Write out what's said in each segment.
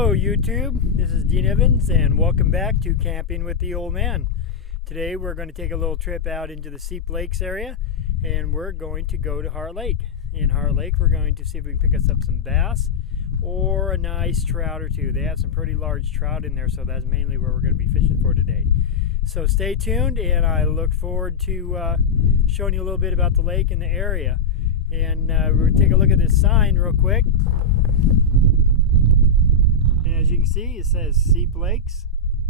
Hello YouTube, this is Dean Evans and welcome back to Camping with the Old Man. Today we're going to take a little trip out into the Steep Lakes area and we're going to go to Hart Lake. In Hart Lake we're going to see if we can pick us up some bass or a nice trout or two. They have some pretty large trout in there, so that's mainly where we're going to be fishing for today. So stay tuned and I look forward to showing you a little bit about the lake and the area. And we'll take a look at this sign real quick. And as you can see, it says Steep Lakes,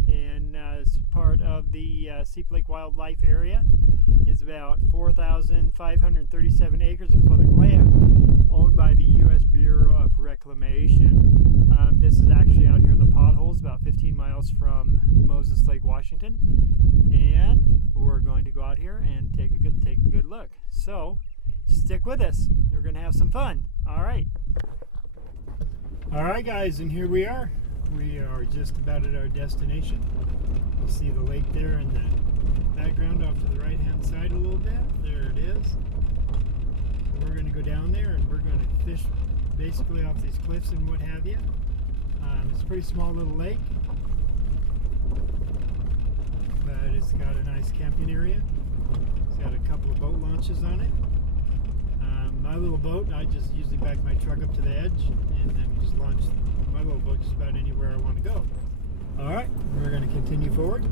and it's part of the Steep Lake Wildlife Area. It's about 4,537 acres of public land owned by the U.S. Bureau of Reclamation. This is actually out here in the potholes, about 15 miles from Moses Lake, Washington. And we're going to go out here and take a good look. So stick with us. We're going to have some fun. All right. All right, guys, and here we are. We are just about at our destination. You see the lake there in the background off to the right-hand side a little bit. There it is. We're going to go down there and we're going to fish basically off these cliffs and what have you. It's a pretty small little lake, but it's got a nice camping area. It's got a couple of boat launches on it. My little boat, I just usually back my truck up to the edge and then just launch my little boat just about anywhere I want to go. Alright, we're going to continue forward.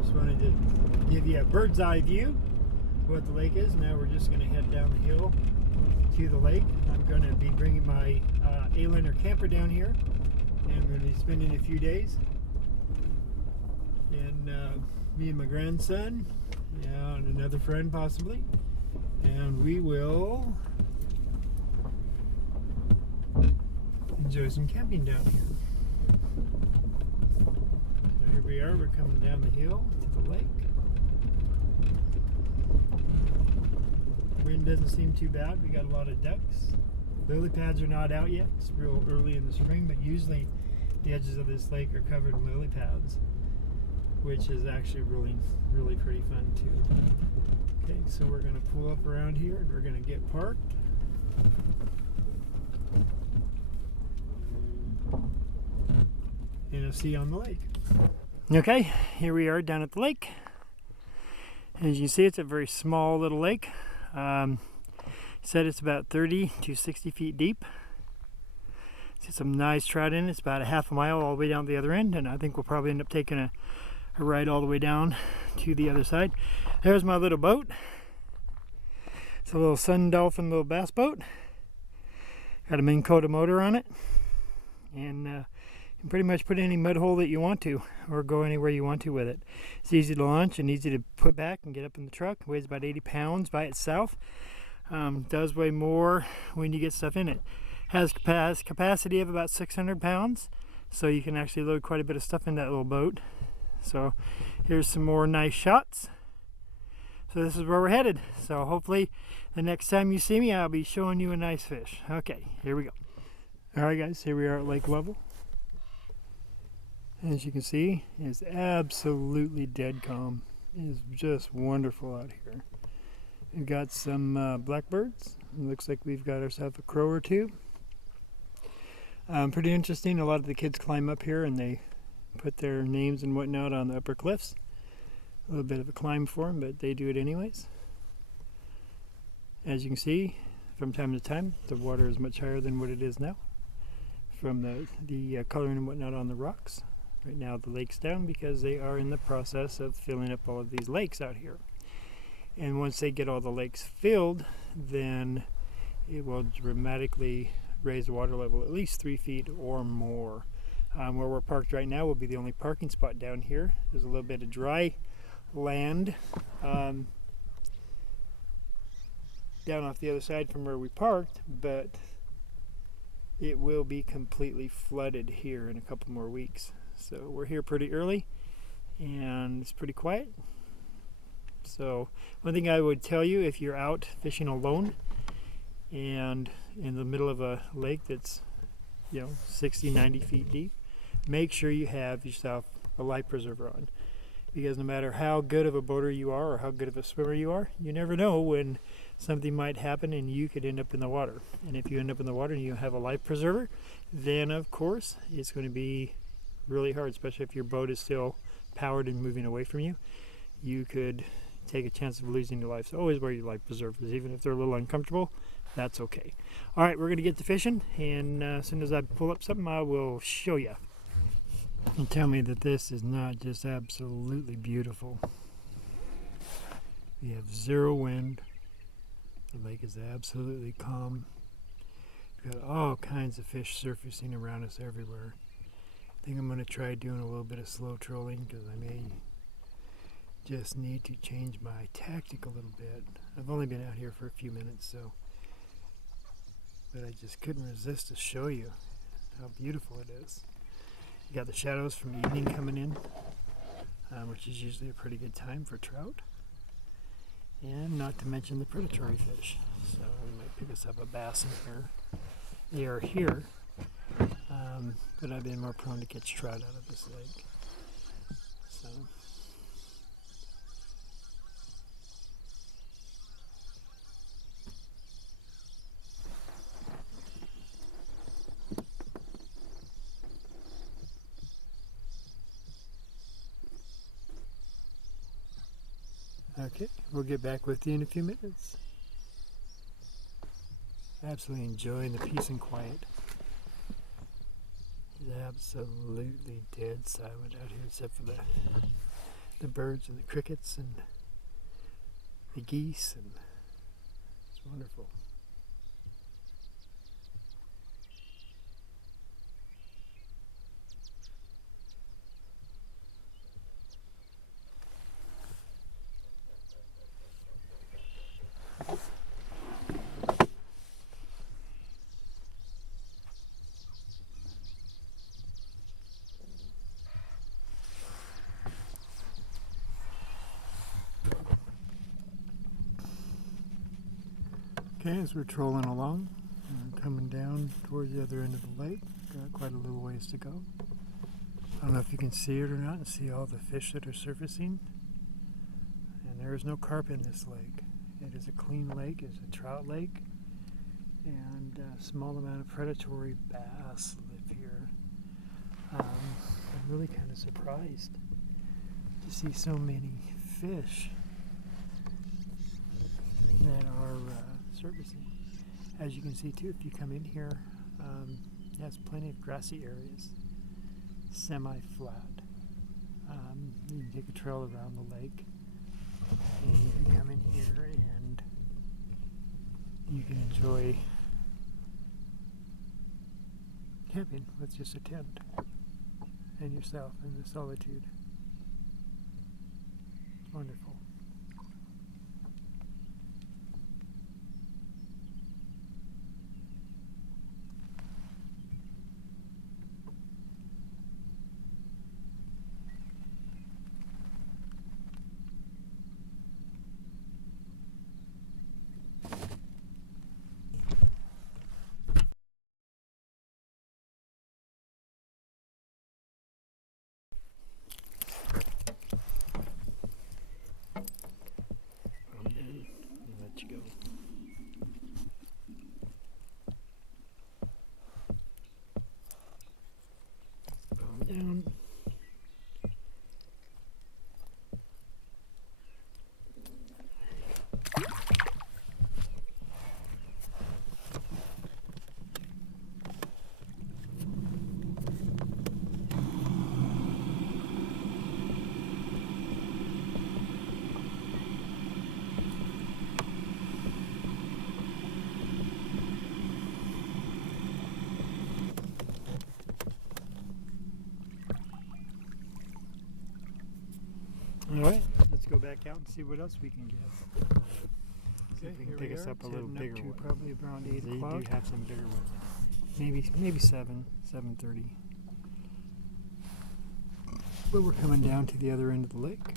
Just wanted to give you a bird's eye view of what the lake is. Now we're just going to head down the hill to the lake. I'm going to be bringing my A-liner camper down here, and I'm going to be spending a few days. And me and my grandson, and another friend possibly. And we will enjoy some camping down here. So here we are, we're coming down the hill to the lake. Wind doesn't seem too bad, we got a lot of ducks. Lily pads are not out yet, it's real early in the spring, but usually the edges of this lake are covered in lily pads, which is actually really pretty fun too. Okay, so we're going to pull up around here and we're going to get parked. And I'll see you on the lake. Okay, here we are down at the lake. As you see, it's a very small little lake. Said it's about 30 to 60 feet deep. See some nice trout in it. It's about a half a mile all the way down the other end, and I think we'll probably end up taking a ride all the way down to the other side. There's my little boat. It's a little Sun Dolphin little bass boat. Got a Minn Kota motor on it, and you can pretty much put any mud hole that you want to, or go anywhere you want to with it. It's easy to launch and easy to put back and get up in the truck. It weighs about 80 pounds by itself. Does weigh more when you get stuff in it. Has capacity of about 600 pounds, so you can actually load quite a bit of stuff in that little boat. So here's some more nice shots. So this is where we're headed. So hopefully the next time you see me, I'll be showing you a nice fish. Okay, here we go. Alright guys, here we are at lake level. As you can see, it's absolutely dead calm. It is just wonderful out here. We've got some blackbirds. It looks like we've got ourselves a crow or two. Pretty interesting. A lot of the kids climb up here and they put their names and whatnot on the upper cliffs. A little bit of a climb for them, but they do it anyways. As you can see, from time to time, the water is much higher than what it is now from the coloring and whatnot on the rocks. Right now the lake's down because they are in the process of filling up all of these lakes out here. And once they get all the lakes filled, then it will dramatically raise the water level at least 3 feet or more. Where we're parked right now will be the only parking spot down here. There's a little bit of dry land down off the other side from where we parked, but it will be completely flooded here in a couple more weeks. So we're here pretty early and it's pretty quiet. So one thing I would tell you, if you're out fishing alone and in the middle of a lake that's 60, 90 feet deep, make sure you have yourself a life preserver on, because no matter how good of a boater you are or how good of a swimmer you are, you never know when something might happen and you could end up in the water. And if you end up in the water and you have a life preserver, then of course it's going to be really hard, especially if your boat is still powered and moving away from you. You could take a chance of losing your life. So always wear your life preservers, even if they're a little uncomfortable. That's okay. All right, we're going to get to fishing, and as soon as I pull up something, I will show you. And tell me that this is not just absolutely beautiful. We have zero wind. The lake is absolutely calm. We've got all kinds of fish surfacing around us everywhere. I think I'm going to try doing a little bit of slow trolling because I may just need to change my tactic a little bit. I've only been out here for a few minutes, but I just couldn't resist to show you how beautiful it is. You got the shadows from evening coming in, which is usually a pretty good time for trout. And not to mention the predatory fish. So we might pick us up a bass in here. They are here, but I've been more prone to catch trout out of this lake. So. Okay, we'll get back with you in a few minutes. Absolutely enjoying the peace and quiet. It's absolutely dead silent out here except for the birds and the crickets and the geese, and it's wonderful. Okay, as we're trolling along, coming down towards the other end of the lake, got quite a little ways to go. I don't know if you can see it or not and see all the fish that are surfacing. And there is no carp in this lake. It is a clean lake, it's a trout lake, and a small amount of predatory bass live here. I'm really kind of surprised to see so many fish that are surfacing. As you can see too, if you come in here, it has plenty of grassy areas, semi-flat. You can take a trail around the lake, and you can come in here and you can enjoy camping with just a tent and yourself in the solitude. It's wonderful. Let you go. Calm down. Alright, let's go back out and see what else we can get. See if we can pick us up a little bigger one. Probably around 8 o'clock. They do have some bigger ones. Maybe 7:30. But we're coming down to the other end of the lake.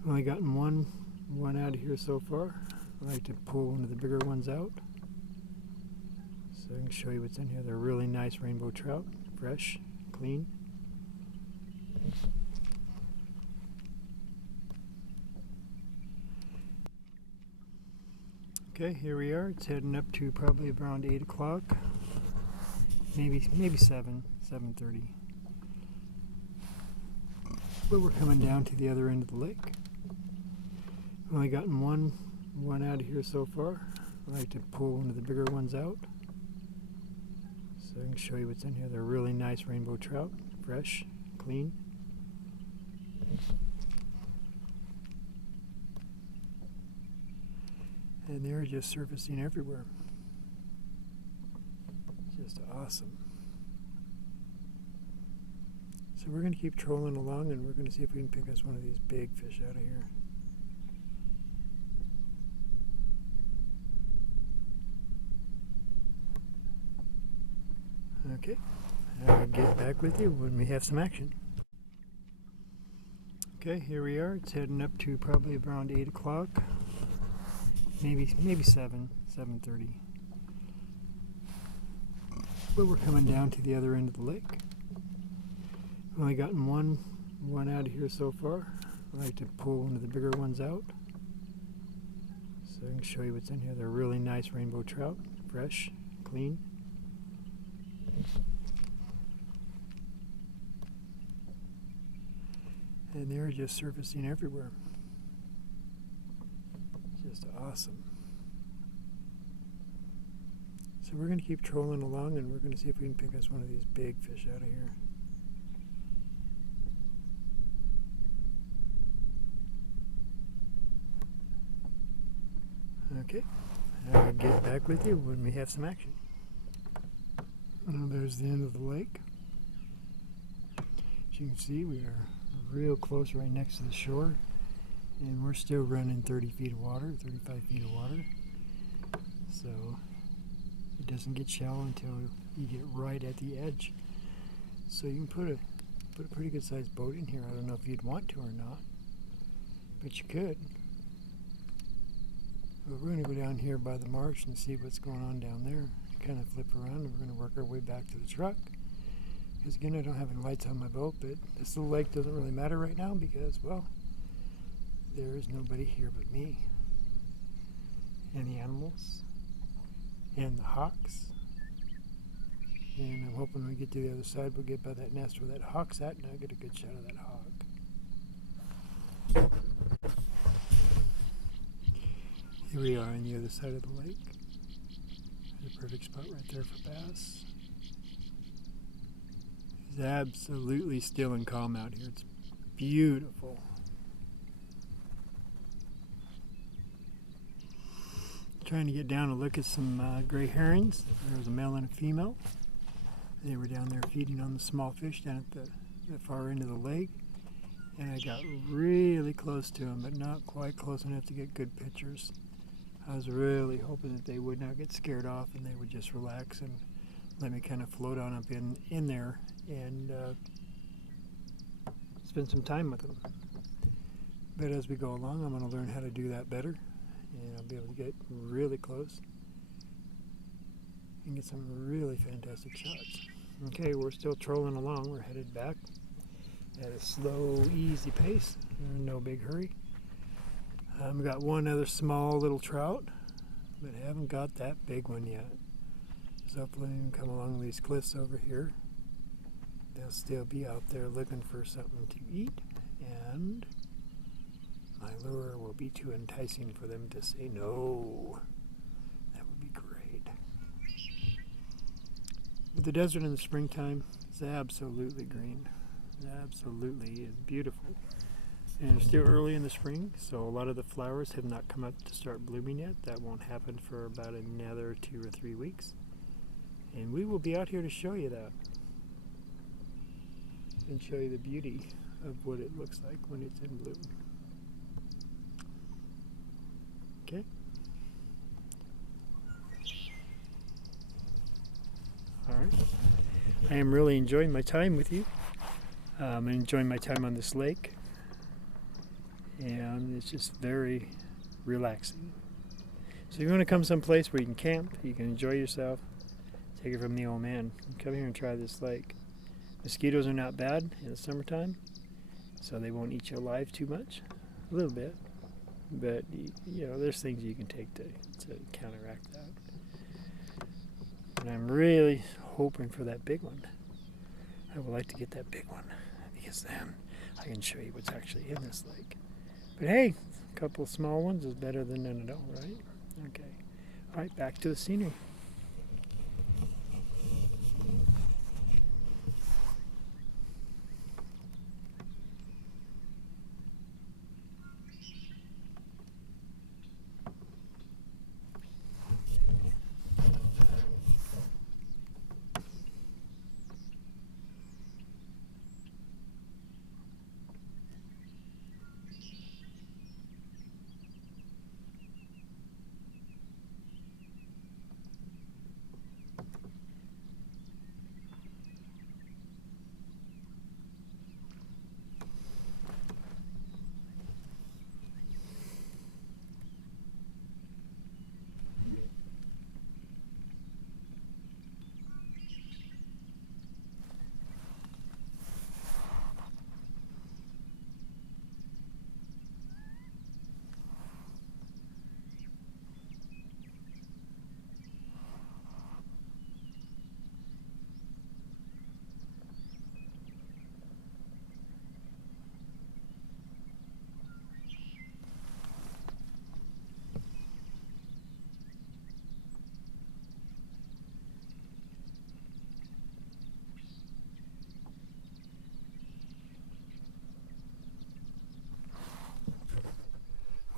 We've only gotten one out of here so far. I like to pull one of the bigger ones out, so I can show you what's in here. They're really nice rainbow trout, fresh, clean. Okay, here we are. It's heading up to probably around 8 o'clock, maybe 7:30. But we're coming down to the other end of the lake. We've only gotten one out of here so far. I like to pull one of the bigger ones out, so I can show you what's in here. They're really nice rainbow trout, fresh, clean. And they're just surfacing everywhere. Just awesome. So we're going to keep trolling along, and we're going to see if we can pick us one of these big fish out of here. Okay, I'll get back with you when we have some action. Okay, here we are. It's heading up to probably around 8 o'clock, maybe 7:30. But we're coming down to the other end of the lake. We've only gotten one out of here so far. I like to pull one of the bigger ones out, so I can show you what's in here. They're really nice rainbow trout, fresh, clean. And they're just surfacing everywhere. Just awesome. So we're going to keep trolling along, and we're going to see if we can pick us one of these big fish out of here. Okay, I'll get back with you when we have some action. Well, there's the end of the lake. As you can see, we are real close right next to the shore, and we're still running 30 feet of water, 35 feet of water. So it doesn't get shallow until you get right at the edge. So you can put a pretty good sized boat in here. I don't know if you'd want to or not, but you could. But we're going to go down here by the marsh and see what's going on down there. Kind of flip around, and we're going to work our way back to the truck. Because again, I don't have any lights on my boat, but this little lake doesn't really matter right now because, well, there is nobody here but me. And the animals. And the hawks. And I'm hoping when we get to the other side, we'll get by that nest where that hawk's at, and I'll get a good shot of that hawk. Here we are on the other side of the lake. There's a perfect spot right there for bass. It's absolutely still and calm out here. It's beautiful. Trying to get down and look at some gray herrings. There was a male and a female. They were down there feeding on the small fish down at the far end of the lake. And I got really close to them, but not quite close enough to get good pictures. I was really hoping that they would not get scared off and they would just relax and let me kind of float on up in there and spend some time with them. But as we go along, I'm going to learn how to do that better, and I'll be able to get really close and get some really fantastic shots. Okay, we're still trolling along. We're headed back at a slow, easy pace. We're in no big hurry. We got one other small little trout, but haven't got that big one yet. So hopefully we can come along these cliffs over here. They'll still be out there looking for something to eat, and my lure will be too enticing for them to say no. That would be great. But the desert in the springtime is absolutely green. Absolutely, it's beautiful. And it's still early in the spring, so a lot of the flowers have not come up to start blooming yet. That won't happen for about another 2 or 3 weeks. And we will be out here to show you that. And show you the beauty of what it looks like when it's in bloom. Okay? Alright. I am really enjoying my time with you. I'm enjoying my time on this lake. And it's just very relaxing. So you want to come someplace where you can camp, you can enjoy yourself, take it from the old man. Come here and try this lake. Mosquitoes are not bad in the summertime, so they won't eat you alive too much. A little bit. but you know, there's things you can take to counteract that. And I'm really hoping for that big one. I would like to get that big one, because then I can show you what's actually in this lake. But hey, a couple of small ones is better than none at all, right? Okay. All right, back to the scenery.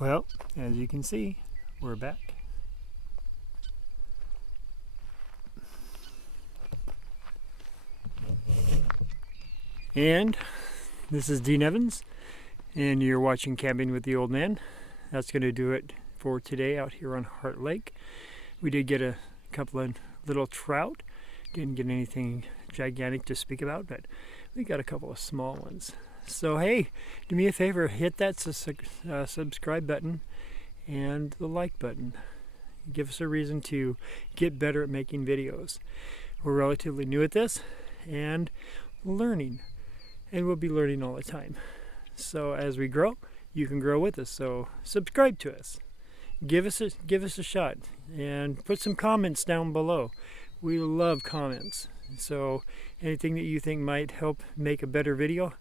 Well, as you can see, we're back. And this is Dean Evans, and you're watching Camping with the Old Man. That's going to do it for today out here on Hart Lake. We did get a couple of little trout. Didn't get anything gigantic to speak about, but we got a couple of small ones. So hey, do me a favor, hit that subscribe button and the like button. Give us a reason to get better at making videos. We're relatively new at this and learning, and we'll be learning all the time. So as we grow, you can grow with us. So subscribe to us. Give us a shot, and put some comments down below. We love comments. So anything that you think might help make a better video,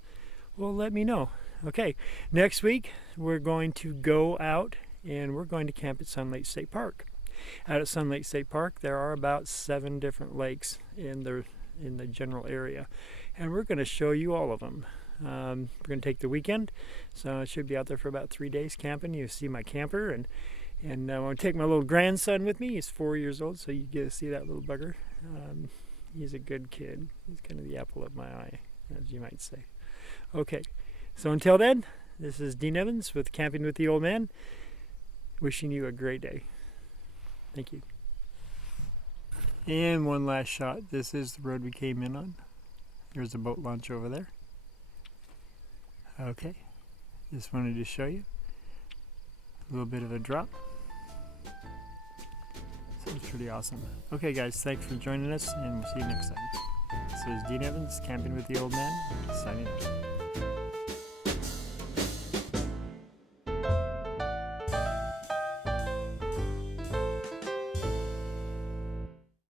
well, let me know. Okay, next week we're going to go out and we're going to camp at Sun Lake State Park. Out at Sun Lake State Park, there are about 7 different lakes in the general area, and we're going to show you all of them. We're going to take the weekend, so I should be out there for about 3 days camping. You see my camper, and I'm going to take my little grandson with me. He's 4 years old, so you get to see that little bugger. He's a good kid. He's kind of the apple of my eye, as you might say. Okay, so until then, this is Dean Evans with Camping with the Old Man, wishing you a great day. Thank you. And one last shot. This is the road we came in on. There's a boat launch over there. Okay, just wanted to show you a little bit of a drop. So it's pretty awesome. Okay guys, thanks for joining us, and we'll see you next time. This is Dean Evans, Camping with the Old Man, signing out.